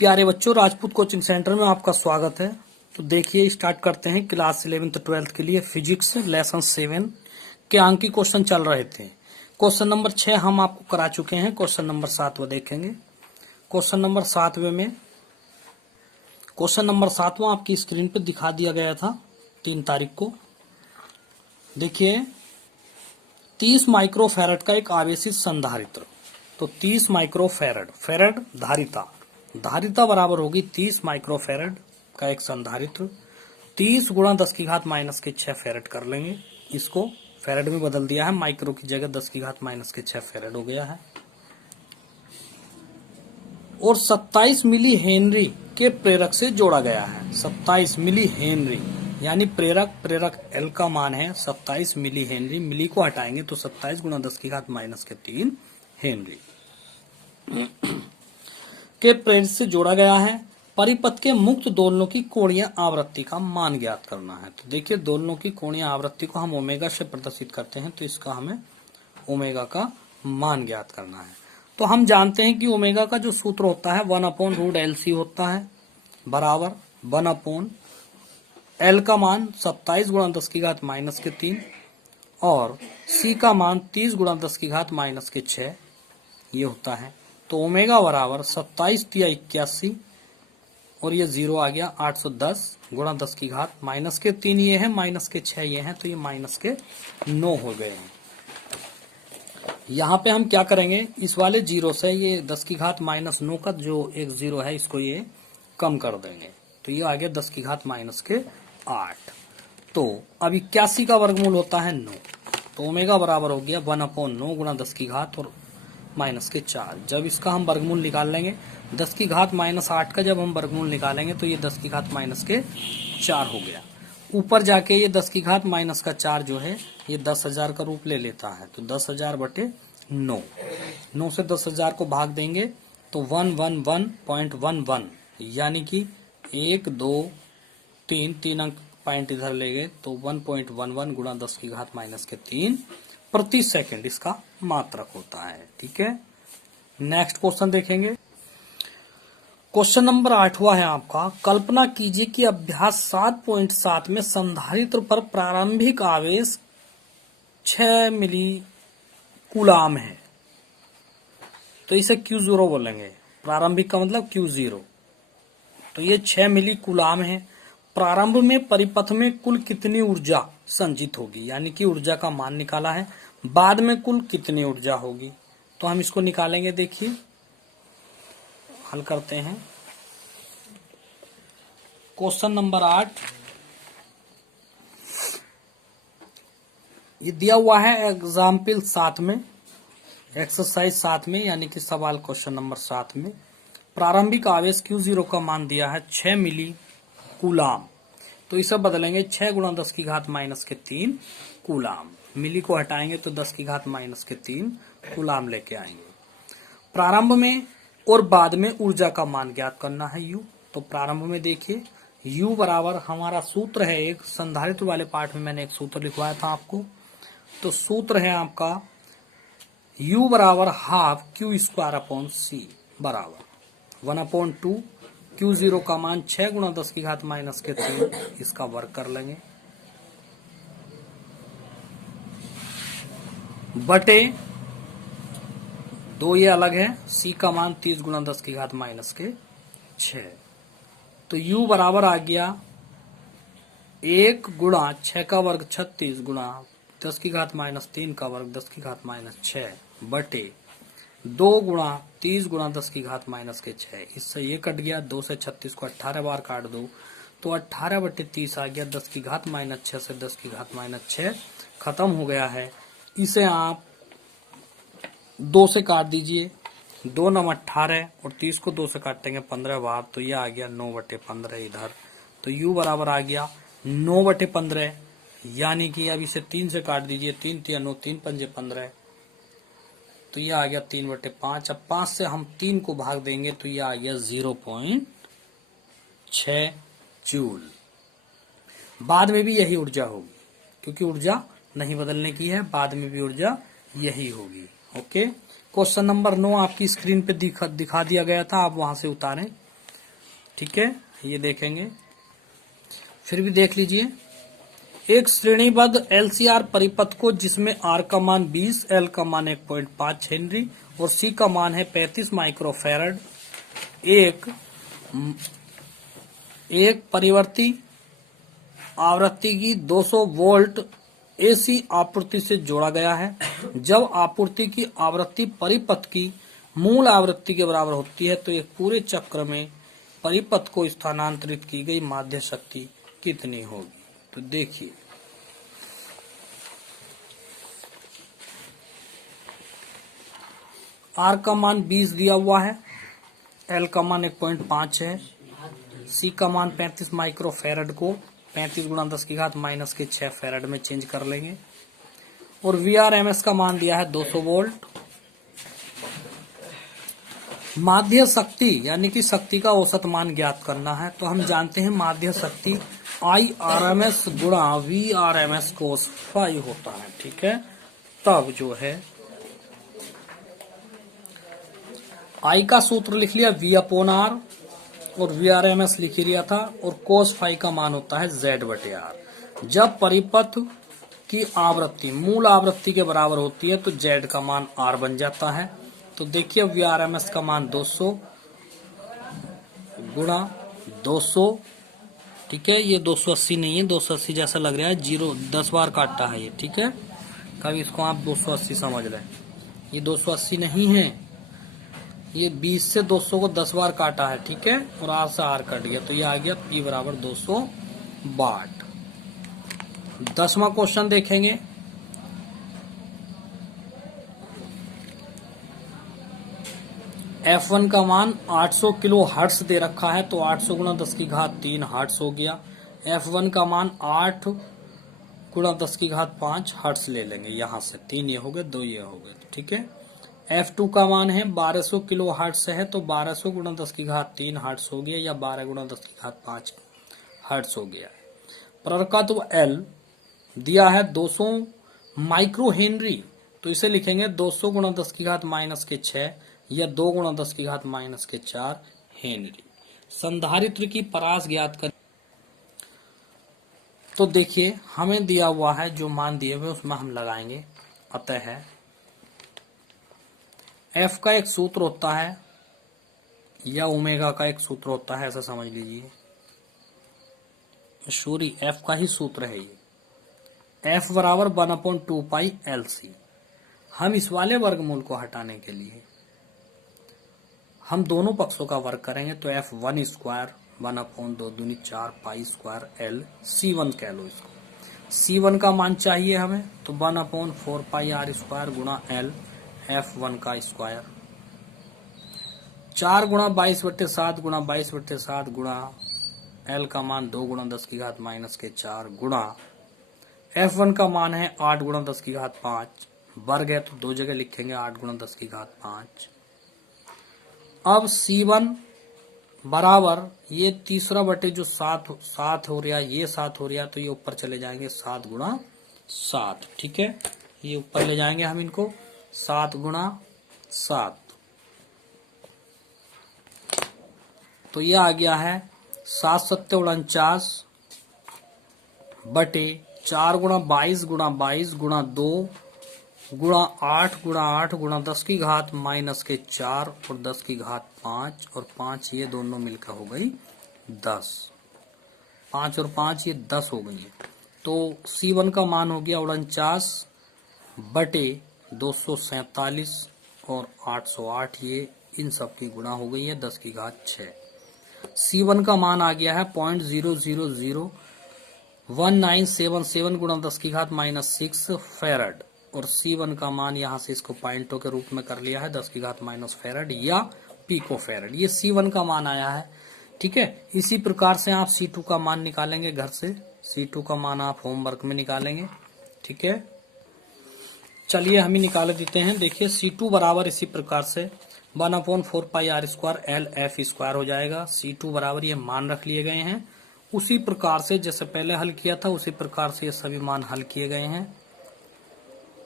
प्यारे बच्चों, Rajput coaching centre में आपका स्वागत है। तो देखिए, स्टार्ट करते हैं। क्लास 11th-12th के लिए फिजिक्स लेसन 7 के अंक की क्वेश्चन चल रहे थे। क्वेश्चन नंबर 6 हम आपको करा चुके हैं। क्वेश्चन नंबर 7 देखेंगे। क्वेश्चन नंबर 7वां आपकी स्क्रीन पर दिखा दिया गया था 3 तारीख को। देखिए, 30 माइक्रोफैरड का एक आवेशित संधारित्र। तो 30 माइक्रोफैरड, फैरड धारिता बराबर होगी 30 माइक्रोफैरड का एक संधारित्र। 30 गुणा 10 की घात माइनस के 6 फैरड कर लेंगे। इसको फैरड में बदल दिया है, माइक्रो की जगह 10 की घात माइनस के 6 फैरड हो गया है। और 27 मिली हेनरी के प्रेरक से जोड़ा गया है। 27 मिली हेनरी यानी प्रेरक एल का मान है 27 मिली हेनरी। मिली को हटाएंगे तो 27 गुणा 10 की घात माइनस के 3 हेनरी के प्रेरक से जोड़ा गया है। परिपथ के मुक्त दोलनों की कोणीय आवृत्ति का मान ज्ञात करना है। तो देखिए, दोलनों की कोणीय आवृत्ति को हम ओमेगा से प्रदर्शित करते हैं, तो इसका हमें ओमेगा का मान ज्ञात करना है। तो हम जानते हैं कि ओमेगा का जो सूत्र होता है 1/√LC होता है, बराबर 1/L का मान 27 गुणा 10 की घात माइनस के 3 और C का मान 30 गुणा 10 की घात माइनस के 6 ये होता है। तो ओमेगा बराबर 27 × 81 और ये 0 आ गया 810 गुणा 10 की घात माइनस के 3 ये है, माइनस के 6 ये है, तो ये माइनस के 9 हो गए हैं। यहाँ पे हम क्या करेंगे, इस वाले 0 से ये 10 की घात माइनस 9 का जो एक 0 है इसको ये कम कर देंगे, तो ये आ गया 10 की घात माइनस के 8। तो अब 81 का वर्गमूल होता है 9, तो ओमेगा बराबर हो गया 1/9 गुणा 10 की घात और माइनस के 4। जब इसका हम वर्गमूल निकाल लेंगे 10 की घात माइनस 8 का जब हम वर्गमूल निकालेंगे तो ये 10 की घात माइनस के 4 हो गया। ऊपर जाके ये 10 की घात माइनस का 4 जो है ये 10,000 का रूप ले लेता है। तो 10,000/9, 9 से 10,000 को भाग देंगे तो 111.11 यानी कि 1 2 3 अंक पॉइंट इधर ले गए, तो 1.11 गुणा 10 की घात माइनस के 3 प्रति सेकंड इसका मात्रक होता है। ठीक है, नेक्स्ट क्वेश्चन देखेंगे। क्वेश्चन नंबर 8वां है आपका। कल्पना कीजिए कि अभ्यास 7.7 में संधारित्र पर प्रारंभिक आवेश 6 मिली कूलाम है। तो इसे Q0 बोलेंगे। प्रारंभिक का मतलब Q0। तो ये 6 मिली कूलाम है। प्रारंभ में परिपथ में कुल कितनी ऊर्जा संचित होगी, यानी कि ऊर्जा का मान निकाला है। बाद में कुल कितनी ऊर्जा होगी, तो हम इसको निकालेंगे। देखिए, हल करते हैं। क्वेश्चन नंबर 8 ये दिया हुआ है एग्जाम्पल 7 में, एक्सरसाइज 7 में, यानी कि सवाल क्वेश्चन नंबर 7 में। प्रारंभिक आवेश Q0 का मान दिया है 6 मिली कूलाम। तो इसे बदलेंगे 6 गुणा 10 की घात माइनस के 3 कूलाम। मिली को हटाएंगे तो 10 की घात माइनस के 3 कूलाम लेके आएंगे। प्रारंभ में और बाद में ऊर्जा का मान ज्ञात करना है U। तो प्रारंभ में देखिए U बराबर हमारा सूत्र है, एक संधारित्र वाले पार्ट में मैंने एक सूत्र लिखवाया था आपको। तो सूत्र है आपका U बराबर हाफ Q² बराबर 1/2। Q0 का मान 6 गुणा 10 की घात माइनस के 3, इसका वर्ग कर लेंगे, बटे 2 ये अलग है। C का मान 30 गुणा 10 की घात माइनस के 6। तो U बराबर आ गया 1 गुणा 6 का वर्ग 36 गुणा 10 की घात माइनस 3 का वर्ग 10 की घात माइनस 6 बटे 2 गुणा 30 गुणा 10 की घात माइनस के 6। इससे ये कट गया, 2 से 36 को 18 बार काट दो तो 18/30 आ गया। 10 की घात माइनस 6 से 10 की घात माइनस 6 खत्म हो गया है। इसे आप 2 से काट दीजिए, 2 9 18 और 30 को 2 से काटेंगे 15 बार, तो ये आ गया 9/15 इधर। तो U बराबर आ गया 9/15, यानी कि अब इसे 3 से काट दीजिए, 3 3 9 3 5 15, तो ये आ गया 3/5। अब 5 से हम 3 को भाग देंगे तो ये आ गया 0.6 जूल। बाद में भी यही ऊर्जा होगी, क्योंकि ऊर्जा नहीं बदलने की है, बाद में भी ऊर्जा यही होगी। ओके, क्वेश्चन नंबर 9 आपकी स्क्रीन पे दिखा दिया गया था, आप वहां से उतारें। ठीक है, ये देखेंगे। फिर भी देख लीजिए, एक श्रेणीबद्ध एलसीआर परिपथ को जिसमें आर का मान 20, एल का मान 1.5 हेनरी और सी का मान है 35 माइक्रोफैरड, एक परिवर्ती आवृत्ति की 200 वोल्ट एसी आपूर्ति से जोड़ा गया है। जब आपूर्ति की आवृत्ति परिपथ की मूल आवृत्ति के बराबर होती है तो एक पूरे चक्र में परिपथ को स्थानांतरित की गई माध्य शक्ति कितनी होगी। तो देखिए, आर का मान 20 दिया हुआ है, एल का मान 1.5 है, सी का मान 35 माइक्रोफैरड को 35 गुणा 10 की घात माइनस के 6 फैरड में चेंज कर लेंगे, और वीआरएमएस का मान दिया है 200 वोल्ट। माध्य शक्ति यानी कि शक्ति का औसत मान ज्ञात करना है। तो हम जानते हैं माध्य शक्ति IRMS गुणा VRMS कोस फाई होता है। ठीक है, तब जो है I का सूत्र लिख लिया V/R और VRMS लिख लिया था, और कोस फाई का मान होता है Z/R। जब परिपथ की आवृत्ति मूल आवृत्ति के बराबर होती है तो Z का मान R बन जाता है। तो देखिए, VRMS का मान 200 गुणा 200, ठीक है, ये 280 नहीं है, 280 जैसा लग रहा है, 10 बार काटता है ये। ठीक है, कभी इसको आप 280 समझ लें, ये 280 नहीं है, ये 20 से 200 को 10 बार काटा है। ठीक है, और R से R कट गया तो ये आ गया P बराबर 200 वाट। 10वां क्वेश्चन देखेंगे। F1 का मान 800 किलो हर्ट्ज दे रखा है, तो 800 गुणा 10 की घात 3 हर्ट्ज हो गया। F1 का मान 8 गुणा 10 की घात 5 हर्ट्ज ले लेंगे, यहां से 3 ये हो गए, 2 ये हो गए। ठीक है, F2 का मान है 1200 किलो हर्ट्ज है, तो 1200 गुणा 10 की घात 3 हर्ट्ज हो गया, या 12 गुणा 10 की घात 5 हर्ट्ज हो गया। प्रवर्तकत्व L दिया है 200 माइक्रो हेनरी, तो इसे लिखेंगे 200 गुणा 10 की घात माइनस के 6 या 2 गुणा 10 की घात माइनस के 4 हेनरी। संधारित्र की परास ज्ञात कर। तो देखिए, हमें दिया हुआ है जो मान दिए हुए उसमें हम लगाएंगे। अतः F का एक सूत्र होता है या ओमेगा का एक सूत्र होता है, ऐसा समझ लीजिए। सूरी F का ही सूत्र है ये, F बराबर 1/2 पाई LC। हम इस वाले वर्गमूल को हटाने के लिए हम दोनों पक्षों का वर्ग करेंगे, तो F1 स्क्वायर 1/2 दूनी 4 पाई स्क्वायर L C1 कह लो इसको। C1 का मान चाहिए हमें, तो 1/4 पाई R स्क्वायर गुणा L F1 का स्क्वायर, 4 गुणा 22/7 गुणा 22/7 गुणा L का मान 2 गुणा 10 की घात माइनस के 4 गुणा F1 का मान है 8 गुणा 10 की घात 5, वर्ग है तो दो जगह लिखेंगे 8 गुणा 10 की घात 5। अब C1 बराबर ये तीसरा बटे जो 7 हो रहा, ये 7 हो रहा, तो ये ऊपर चले जाएंगे 7 गुणा 7। ठीक है, ये ऊपर ले जाएंगे हम इनको 7 गुणा 7, तो ये आ गया है 7 7 49 बटे 4 गुणा 22 गुणा 22 गुणा 2 गुणा 8 गुणा 8 गुणा 10 की घात माइनस के 4 और 10 की घात 5 और 5, ये दोनों मिलकर हो गई 10। 5 और 5 ये 10 हो गई है। तो C1 का मान हो गया 49 बटे 247 और 808, ये इन सब की गुणा हो गई है 10 की घात 6। C1 का मान आ गया है 0.0001977 गुणा 10 की घात माइनस 6 फैरड, और C1 का मान यहां से इसको पॉइंटों के रूप में कर लिया है 10 की घात माइनस फैरड या पिको फैरड, ये C1 का मान आया है। ठीक है, इसी प्रकार से आप C2 का मान निकालेंगे घर से, C2 का मान आप होमवर्क में निकालेंगे। ठीक है, चलिए हम ही निकाल देते हैं। देखिए, C2 बराबर इसी प्रकार से 1/4 पाई R square L F square हो जाएगा। C2 बराबर ये मान रख लिए गए हैं, उसी प्रकार से जैसे पहले हल किया था उसी प्रकार से ये सभी मान हल किए गए हैं।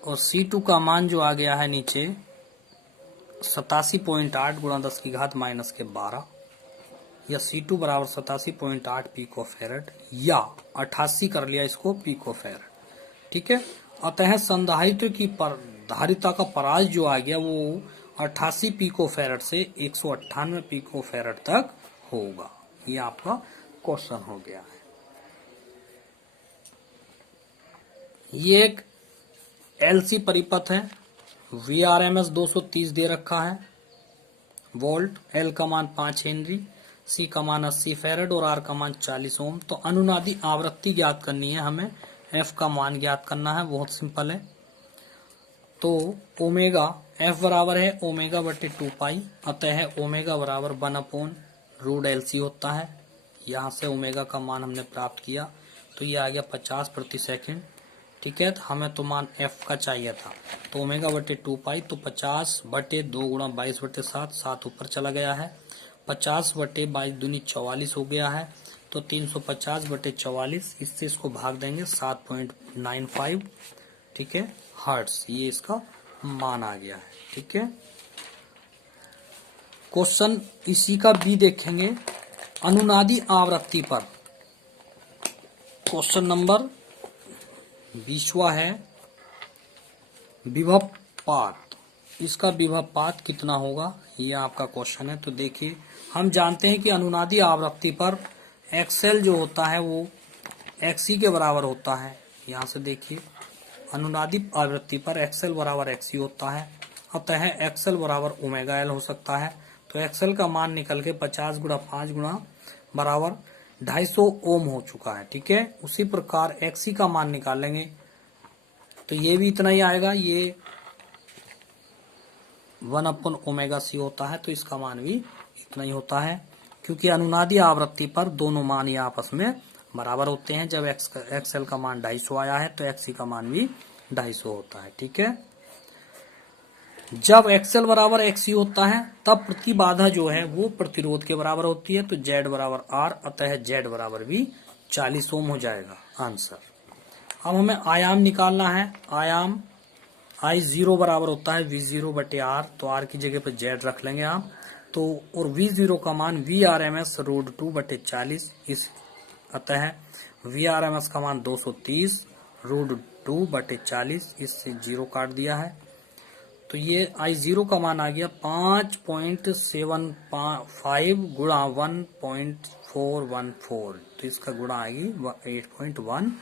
और C2 का मान जो आ गया है नीचे 87.8 गुणा 10 की घात माइनस के 12, या C2 बराबर 87.8 पिकोफैरेड या 88 कर लिया इसको पिकोफैरेड। ठीक है, अतः संधारित्र की धारिता का परास जो आ गया वो 88 पिकोफैरेड से 198 पिकोफैरेड तक होगा। ये आपका क्वेश्चन हो गया है। ये एक एलसी परिपथ है, VRMS 230 दे रखा है वोल्ट, L का मान 5 हेनरी, C का मान 80 फैरेड और R का मान 40 ओम। तो अनुनादी आवृत्ति ज्ञात करनी है हमें, F का मान ज्ञात करना है, बहुत सिंपल है। तो ओमेगा F बराबर है ओमेगा बटे 2 पाई, अतः ओमेगा बराबर 1/√LC होता है। यहाँ से ओमेगा का मान हमने प्राप्त किया तो ये आ गया 50 प्रति सेकंड। ठीक है, तो हमें तो मान F का चाहिए था, तो ओमेगा बटे 2 पाई, तो 50 बटे 2 गुणा 22 बटे 7, 7 ऊपर चला गया है, 50 बटे 22 दूनी 44 हो गया है, तो 350 बटे 44, इससे इसको भाग देंगे 7.95। ठीक है, हर्ट्ज, ये इसका मान आ गया है। ठीक है, क्वेश्चन इसी का बी देखेंगे, अनुनादी आवृत्ति पर। क्वेश्चन नंबर 20वां है विभवपात। इसका विभवपात कितना होगा, ये आपका क्वेश्चन है। तो देखिए, हम जानते हैं कि अनुनादी आवृत्ति पर एक्सएल जो होता है वो एक्सी के बराबर होता है। यहाँ से देखिए, अनुनादी आवृत्ति पर एक्सएल बराबर एक्सी होता है, अतः एक्सएल बराबर ओमेगा एल हो सकता है। तो एक्सएल का मान निकल के 50 गुणा 5 गुणा बराबर 250 ओम हो चुका है। ठीक है, उसी प्रकार एक्सी का मान निकालेंगे तो ये भी इतना ही आएगा, ये 1/ओमेगा-c होता है, तो इसका मान भी इतना ही होता है, क्योंकि अनुनादी आवृत्ति पर दोनों मान ये आपस में बराबर होते हैं। जब एक्सएल का मान 250 आया है तो एक्सी का मान भी 250 होता है। ठीक है, जब एक्सएल बराबर एक्सी होता है तब प्रतिबाधा जो है वो प्रतिरोध के बराबर होती है, तो जेड बराबर आर, अतः जेड बराबर भी 40 ओम हो जाएगा आंसर। अब हमें आयाम निकालना है, आयाम I0 बराबर होता है V0 बटे आर, तो आर की जगह पर जेड रख लेंगे आप, तो और V0 का मान VRMS√2 बटे 40, इस अतः VRMS का मान 230√2 बटे 40, इससे 0 काट दिया है, तो ये I0 का मान आ गया 5.75 गुणा 1.414, तो इसका गुणा आएगी 8.1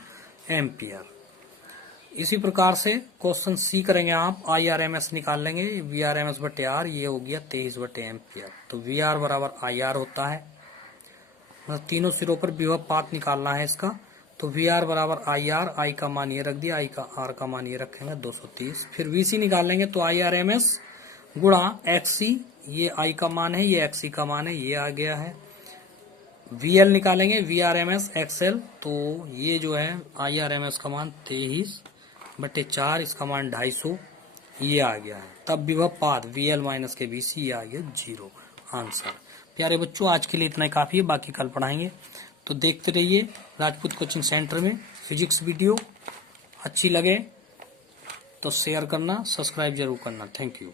एम्पियर। इसी प्रकार से क्वेश्चन सी करेंगे आप, IRMS निकाल लेंगे, VRMS बटे आर, ये हो गया 23 बटे एम्पियर, तो VR बराबर IR होता है। मतलब तीनों सिरों पर विभवपात निकालना है इसका, तो VR बराबर IR, I का मान ये रख दिया, I का R का मान ये रखेंगे 230। फिर VC निकालेंगे तो IRMS गुणा XC, ये I का मान है, ये XC का मान है, ये आ गया है। VL निकालेंगे, VRMS XL, तो ये जो है IRMS का मान 23 बटे 4, इसका मान 250, ये आ गया है। तब विभवपात VL माइनस के VC, ये आ गया 0 आंसर। प्यारे बच्चों, आज के लिए इतना ही काफी है, बाकी कल पढ़ाएंगे। तो देखते रहिए राजपूत कोचिंग सेंटर में फिजिक्स वीडियो। अच्छी लगे तो शेयर करना, सब्सक्राइब जरूर करना। Thank you.